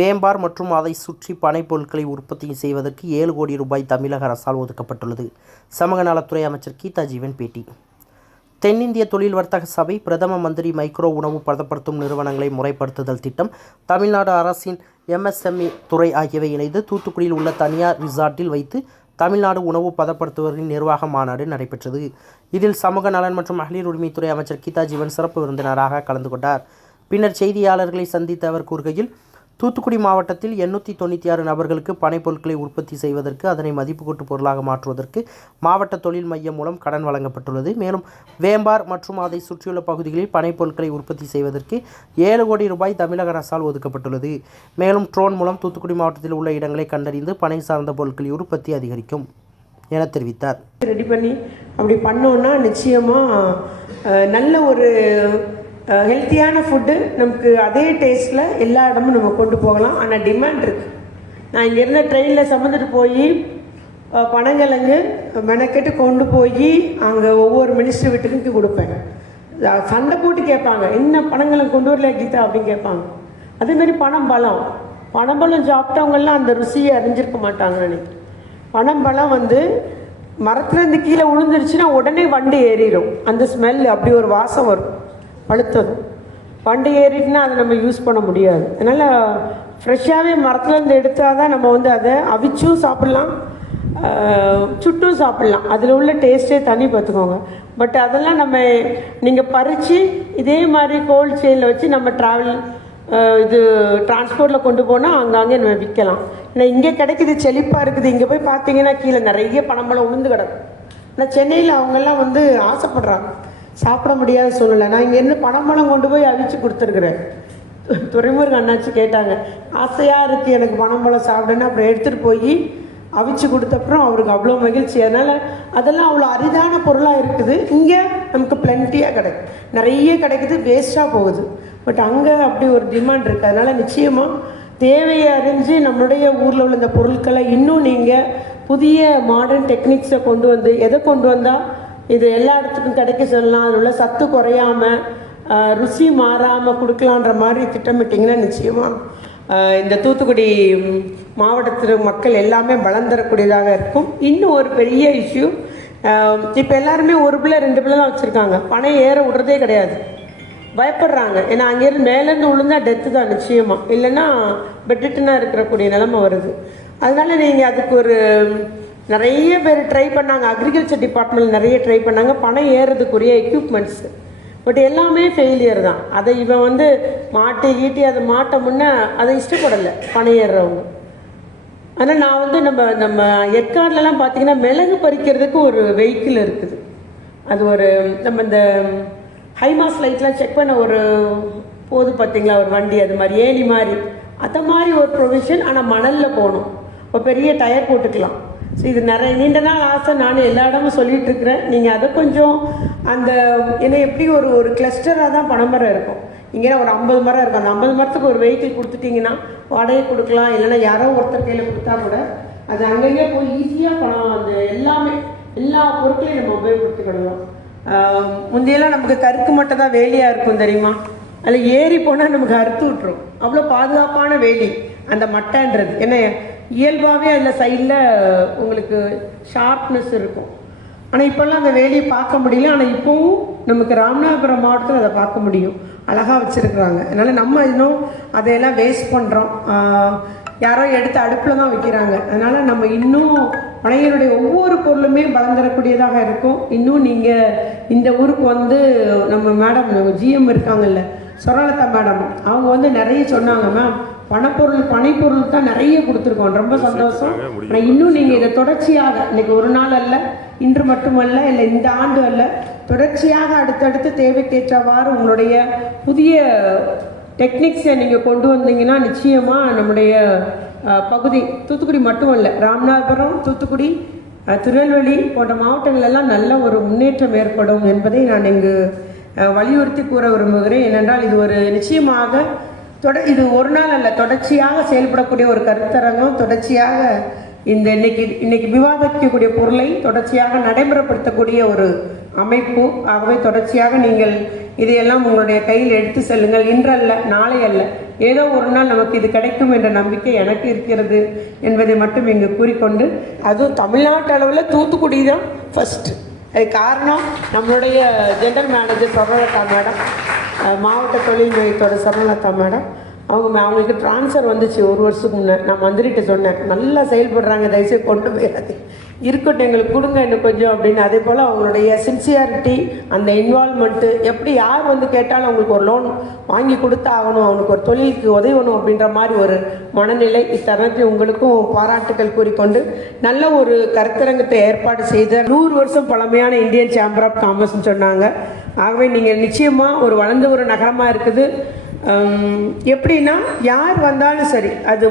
வேம்பார் மற்றும் அதை சுற்றி பனைப் பொருட்களை உற்பத்தி செய்வதற்கு ஏழு கோடி ரூபாய் தமிழக அரசால் ஒதுக்கப்பட்டுள்ளது. சமூக நலத்துறை அமைச்சர் கீதா ஜீவன் பேட்டி. தென்னிந்திய தொழில் வர்த்தக சபை பிரதம மந்திரி மைக்ரோ உணவு பதப்படுத்தும் நிறுவனங்களை முறைப்படுத்துதல் திட்டம் தமிழ்நாடு அரசின் எம்எஸ்எம்இ துறை ஆகியவை இணைந்து தூத்துக்குடியில் உள்ள தனியார் ரிசார்ட்டில் வைத்து தமிழ்நாடு உணவு பதப்படுத்துவரின் நிர்வாக மாநாடு நடைபெற்றது. இதில் சமூக நலன் மற்றும் மகளிர் உரிமைத்துறை அமைச்சர் கீதா ஜீவன் சிறப்பு விருந்தினராக கலந்து கொண்டார். பின்னர் செய்தியாளர்களை சந்தித்த அவர் கூறுகையில் தூத்துக்குடி மாவட்டத்தில் எண்ணூற்றி தொண்ணூற்றி ஆறு நபர்களுக்கு பனைப்பொருட்களை உற்பத்தி செய்வதற்கு அதனை மதிப்பு கூட்டு பொருளாக மாற்றுவதற்கு மாவட்ட தொழில் மையம் மூலம் கடன் வழங்கப்பட்டுள்ளது. மேலும் வேம்பார் மற்றும் அதை சுற்றியுள்ள பகுதிகளில் பனைப்பொருட்களை உற்பத்தி செய்வதற்கு ஏழு கோடி ரூபாய் தமிழக அரசால் ஒதுக்கப்பட்டுள்ளது. மேலும் ட்ரோன் மூலம் தூத்துக்குடி மாவட்டத்தில் உள்ள இடங்களை கண்டறிந்து பனை சார்ந்த பொருட்களின் உற்பத்தி அதிகரிக்கும் என தெரிவித்தார். ரெடி பண்ணி அப்படி பண்ணோன்னா நிச்சயமாக நல்ல ஒரு ஹெல்த்தியான ஃபுட்டு நமக்கு அதே டேஸ்ட்டில் எல்லா இடமும் நம்ம கொண்டு போகலாம். ஆனால் டிமாண்ட் இருக்குது நான் இங்கே இருந்த ட்ரெயினில் சம்மந்துட்டு போய் பனங்கிழங்கு மெனக்கெட்டு கொண்டு போய் அங்கே ஒவ்வொரு மினிஸ்டர் வீட்டுக்கு கொடுப்பேன். சண்டை போட்டு கேட்பாங்க என்ன பனங்கிழங்கு கொண்டு வரல கீதா? அப்படின்னு கேட்பாங்க. அதேமாரி பனம் பழம். பனம்பழம் சாப்பிட்டவங்கெல்லாம் அந்த ருசியை அறிஞ்சிருக்க மாட்டாங்க நினைக்கிறேன் பனம்பழம் வந்து மரத்துலேருந்து கீழே விழுந்துருச்சுன்னா உடனே வண்டி ஏறிடும் அந்த ஸ்மெல் அப்படி ஒரு வாசம் வரும். பழுத்ததும் வண்டி ஏறிட்டுனா அதை நம்ம யூஸ் பண்ண முடியாது. அதனால் ஃப்ரெஷ்ஷாகவே மரத்துலேருந்து எடுத்தால் தான் நம்ம வந்து அதை அவிச்சும் சாப்பிட்லாம். சுட்டும் சாப்பிட்லாம். அதில் உள்ள டேஸ்ட்டே தனி பார்த்துக்கோங்க. பட் அதெல்லாம் நம்ம நீங்கள் பறித்து இதே மாதிரி கோல்ட் செயினில் வச்சு நம்ம ட்ராவல் இது டிரான்ஸ்போர்ட்டில் கொண்டு போனால் அங்கங்கே நம்ம விற்கலாம் ஏன்னா இங்கே கிடைக்குது செழிப்பாக இருக்குது. இங்கே போய் பார்த்தீங்கன்னா கீழே நிறைய பணம்பழம் உளுந்து கிடக்கும் ஆனால் சென்னையில் அவங்கெல்லாம் வந்து ஆசைப்படுறாங்க. சாப்பிட முடியாத சூழ்நிலை. நான் இங்கேருந்து பனம்பழம் கொண்டு போய் அவிச்சு கொடுத்துருக்குறேன். துறைமுருகன் அண்ணாச்சி கேட்டாங்க. ஆசையாக இருக்குது எனக்கு பனம்பழம் சாப்பிடுன்னு. அப்புறம் எடுத்துகிட்டு போய் அவிச்சு கொடுத்தப்புறம் அவருக்கு அவ்வளோ மகிழ்ச்சி. அதனால் அதெல்லாம் அவ்வளோ அரிதான பொருளாக இருக்குது. இங்கே நமக்கு பிளென்ட்டியாக கிடைக்கும். நிறைய கிடைக்குது வேஸ்ட்டாக போகுது. பட் அங்கே அப்படி ஒரு டிமாண்ட் இருக்குது அதனால் நிச்சயமாக தேவையை அறிஞ்சு நம்மளுடைய ஊரில் உள்ள இந்த பொருட்களை இன்னும் நீங்கள் புதிய மாடர்ன் டெக்னிக்ஸை கொண்டு வந்து எதை கொண்டு வந்தால் இது எல்லா இடத்துக்கும் கிடைக்க சொல்லலாம். அதில் உள்ள சத்து குறையாம ருசி மாறாமல் கொடுக்கலான்ற மாதிரி திட்டமிட்டிங்கன்னா நிச்சயமாக இந்த தூத்துக்குடி மாவட்டத்தில் மக்கள் எல்லாமே பலம் தரக்கூடியதாக இருக்கும். இன்னும் ஒரு பெரிய இஷ்யூ இப்போ எல்லாருமே ஒரு பிள்ளை ரெண்டு பிள்ளை தான் வச்சுருக்காங்க. பணம் ஏற விடுறதே கிடையாது. பயப்படுறாங்க. ஏன்னா அங்கேருந்து மேலேருந்து விழுந்தா டெத்து தான் நிச்சயமாக இல்லைன்னா பெட்டுட்டுனா இருக்கக்கூடிய நிலமை வருது. அதனால் நீங்கள் அதுக்கு ஒரு நிறைய பேர் ட்ரை பண்ணாங்க. அக்ரிகல்ச்சர் டிபார்ட்மெண்ட் நிறைய ட்ரை பண்ணாங்க. பணம் ஏறுறதுக்குரிய எக்யூப்மெண்ட்ஸ் பட் எல்லாமே ஃபெயிலியர் தான். அதை இவன் வந்து மாட்டி ஈட்டி அதை மாட்ட முன்னே அதை இஷ்டப்படலை. பணம் ஏறுறவங்க. ஆனால் நான் வந்து நம்ம நம்ம ஏற்காடுலலாம் பார்த்தீங்கன்னா மிளகு பறிக்கிறதுக்கு ஒரு வெஹிக்கிள் இருக்குது. அது ஒரு நம்ம இந்த ஹைமாஸ் லைட்லாம் செக் பண்ண ஒரு போது பார்த்தீங்களா ஒரு வண்டி அது மாதிரி ஏணி மாதிரி. அந்த மாதிரி ஒரு ப்ரொவிஷன் ஆனால் மணலில் போகணும். இப்போ பெரிய டயர் போட்டுக்கலாம். ஸோ இது நிறைய நீண்ட நாள் ஆசை நானும் எல்லா இடமும் சொல்லிகிட்டு இருக்கிறேன் நீங்கள் அதை கொஞ்சம் அந்த ஏன்னா எப்படி ஒரு ஒரு கிளஸ்டராக தான் பனைமரம் இருக்கும். இங்கே ஒரு ஐம்பது மரம் இருக்கும். அந்த ஐம்பது மரத்துக்கு ஒரு வெஹிக்கிள் கொடுத்துட்டிங்கன்னா வாடகை கொடுக்கலாம் இல்லைன்னா யாரோ ஒருத்தர் கையில் கொடுத்தா கூட அது அங்கங்கே போய் ஈஸியாக பணம் அந்த எல்லாமே எல்லா பொருட்களையும் நம்ம உபயோகப்படுத்திக்கிடலாம். முந்தையெல்லாம் நமக்கு கருக்கு மட்டும் தான் வேலியாக இருக்கும் தெரியுமா? அதில் ஏறி போனால் நமக்கு அறுத்து விட்டுரும். அவ்வளோ பாதுகாப்பான வேலி அந்த மட்டைன்றது. ஏன்னா இயல்பாகவே அதில் சைடில் உங்களுக்கு ஷார்ப்னஸ் இருக்கும். ஆனால் இப்போல்லாம் அந்த வேலையை பார்க்க முடியல. ஆனால் இப்போவும் நமக்கு ராமநாதபுரம் மாவட்டத்தில் அதை பார்க்க முடியும். அழகாக வச்சுருக்குறாங்க. அதனால் நம்ம இன்னும் அதையெல்லாம் வேஸ்ட் பண்ணுறோம் யாரோ எடுத்து அடுப்பில் தான் வைக்கிறாங்க. அதனால் நம்ம இன்னும் மனைகளுடைய ஒவ்வொரு பொருளுமே பலம் தரக்கூடியதாக இருக்கும். இன்னும் நீங்கள் இந்த ஊருக்கு வந்து நம்ம மேடம் ஜிஎம் இருக்காங்கல்ல சொரலதா மேடம் அவங்க வந்து நிறைய சொன்னாங்க மேம் பணப்பொருள் பனைப்பொருள் தான் நிறைய கொடுத்துருக்கோம். ரொம்ப சந்தோஷம். ஆனால் இன்னும் நீங்கள் இதை தொடர்ச்சியாக இன்னைக்கு ஒரு நாள் அல்ல இன்று மட்டுமல்ல இல்லை இந்த ஆண்டு அல்ல தொடர்ச்சியாக அடுத்தடுத்து தேவைக்கேற்றவாறு உங்களுடைய புதிய டெக்னிக்ஸை நீங்கள் கொண்டு வந்தீங்கன்னா நிச்சயமாக நம்முடைய பகுதி தூத்துக்குடி மட்டும் இல்லை ராமநாதபுரம் தூத்துக்குடி திருநெல்வேலி போன்ற மாவட்டங்கள் எல்லாம் நல்ல ஒரு முன்னேற்றம் ஏற்படும் என்பதை நான் இங்கு வலியுறுத்தி கூற விரும்புகிறேன். ஏனென்றால் இது ஒரு நிச்சயமாக தொட இது ஒரு நாள் அல்ல தொடர்ச்சியாக செயல்படக்கூடிய ஒரு கருத்தரங்கம் தொடர்ச்சியாக இந்த இன்னைக்கு இன்னைக்கு விவாதிக்கக்கூடிய பொருளை தொடர்ச்சியாக நடைமுறைப்படுத்தக்கூடிய ஒரு அமைப்பு. ஆகவே தொடர்ச்சியாக நீங்கள் இதையெல்லாம் உங்களுடைய கையில் எடுத்து செல்லுங்கள். இன்றல்ல நாளை அல்ல. ஏதோ ஒரு நாள் நமக்கு இது கிடைக்கும் என்ற நம்பிக்கை எனக்கு இருக்கிறது என்பதை மட்டும் இங்கு கூறிக்கொண்டு அதுவும் தமிழ்நாட்டு அளவில் தூத்துக்குடி தான் ஃபஸ்ட்டு அது காரணம் நம்மளுடைய ஜென்ரல் மேனேஜர் சொர்ணலதா மேடம். மாவட்ட தொழில் மையத்தோட சொர்ணலதா மேடம்? அவங்க அவங்களுக்கு ட்ரான்ஸ்ஃபர் வந்துச்சு ஒரு வருஷத்துக்கு முன்னே. நான் மந்திரிட்ட சொன்னேன் நல்லா செயல்படுறாங்க தயவுசெய்து கொண்டு போயிடாது இருக்கட்டும் எங்களுக்கு கொடுங்க இன்னும் கொஞ்சம் அப்படின்னு. அதே போல் அவங்களுடைய சின்சியாரிட்டி அந்த இன்வால்மெண்ட்டு எப்படி யார் வந்து கேட்டாலும் அவங்களுக்கு ஒரு லோன் வாங்கி கொடுத்தாகணும் அவனுக்கு ஒரு தொழிலுக்கு உதவணும் அப்படின்ற மாதிரி ஒரு மனநிலை இத்தருணத்தில் உங்களுக்கும் பாராட்டுக்கள் கூறிக்கொண்டு நல்ல ஒரு கருத்தரங்கத்தை ஏற்பாடு செய்த நூறு வருஷம் பழமையான இந்தியன் சேம்பர் ஆஃப் காமர்ஸ்னு சொன்னாங்க. ஆகவே நீங்கள் நிச்சயமாக ஒரு வளர்ந்த ஒரு நகரமாக இருக்குது. எப்படின்னா யார் வந்தாலும் சரி அது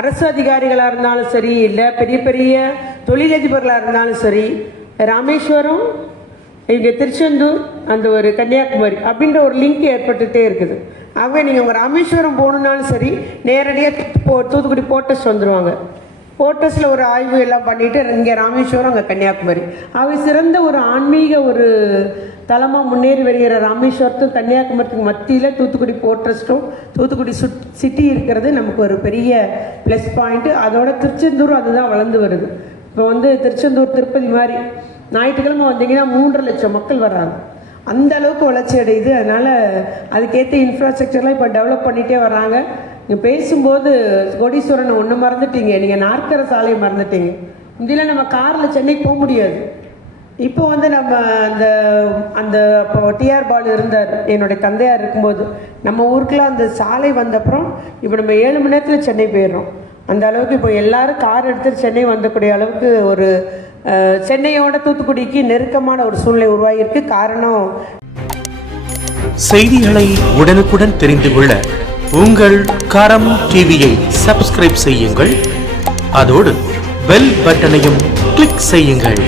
அரசு அதிகாரிகளாக இருந்தாலும் சரி இல்லை பெரிய பெரிய தொழிலதிபர்களாக இருந்தாலும் சரி ராமேஸ்வரம் இங்கே திருச்செந்தூர் அந்த ஒரு கன்னியாகுமரி அப்படின்ற ஒரு லிங்க் ஏற்பட்டுகிட்டே இருக்குது. ஆகவே நீங்கள் உங்கள் ராமேஸ்வரம் போகணுன்னாலும் சரி நேரடியாக போ தூத்துக்குடி போட்டஸ் வந்துடுவாங்க போட்டஸில் ஒரு ஆய்வு எல்லாம் பண்ணிவிட்டு இங்கே ராமேஸ்வரம் அங்கே கன்னியாகுமரி. அவை சிறந்த ஒரு ஆன்மீக ஒரு தலமாக முன்னேறி வருகிற ராமேஸ்வரத்தும் கன்னியாகுமரிக்கும் மத்தியில் தூத்துக்குடி போர்ட்ரஸ்ட்டும் தூத்துக்குடி சுட் சிட்டி இருக்கிறது நமக்கு ஒரு பெரிய ப்ளஸ் பாயிண்ட்டு அதோட திருச்செந்தூரும் அதுதான் வளர்ந்து வருது. இப்போ வந்து திருச்செந்தூர் திருப்பதி மாதிரி ஞாயிற்றுக்கிழமை வந்தீங்கன்னா மூன்றரை லட்சம் மக்கள் வர்றாங்க. அந்த அளவுக்கு வளர்ச்சி அடையுது. அதனால் அதுக்கேற்ற இன்ஃப்ராஸ்ட்ரக்சர்லாம் இப்போ டெவலப் பண்ணிகிட்டே வராங்க நீங்கள் பேசும்போது கோடீஸ்வரன் ஒன்று மறந்துட்டீங்க. நீங்கள் நாற்கர சாலையை மறந்துட்டீங்க. முந்தியெல்லாம் நம்ம காரில் சென்னைக்கு போக முடியாது. இப்போ வந்து நம்ம அந்த அந்த அப்போ டிஆர் பால் இருந்தார் என்னுடைய தந்தையார் இருக்கும்போது. நம்ம ஊருக்குலாம் அந்த சாலை வந்தப்புறம் இப்போ நம்ம ஏழு மணி நேரத்தில் சென்னை போயிடுறோம். அந்த அளவுக்கு இப்போ எல்லாரும் கார் எடுத்துட்டு சென்னை வந்தக்கூடிய அளவுக்கு ஒரு சென்னையோட தூத்துக்குடிக்கு நெருக்கமான ஒரு சூழ்நிலை உருவாகியிருக்கு. காரணம் செய்திகளை உடனுக்குடன் தெரிந்து கொள்ள உங்கள் கரம் டிவியை சப்ஸ்கிரைப் செய்யுங்கள். அதோடு பெல் பட்டனையும் கிளிக் செய்யுங்கள்.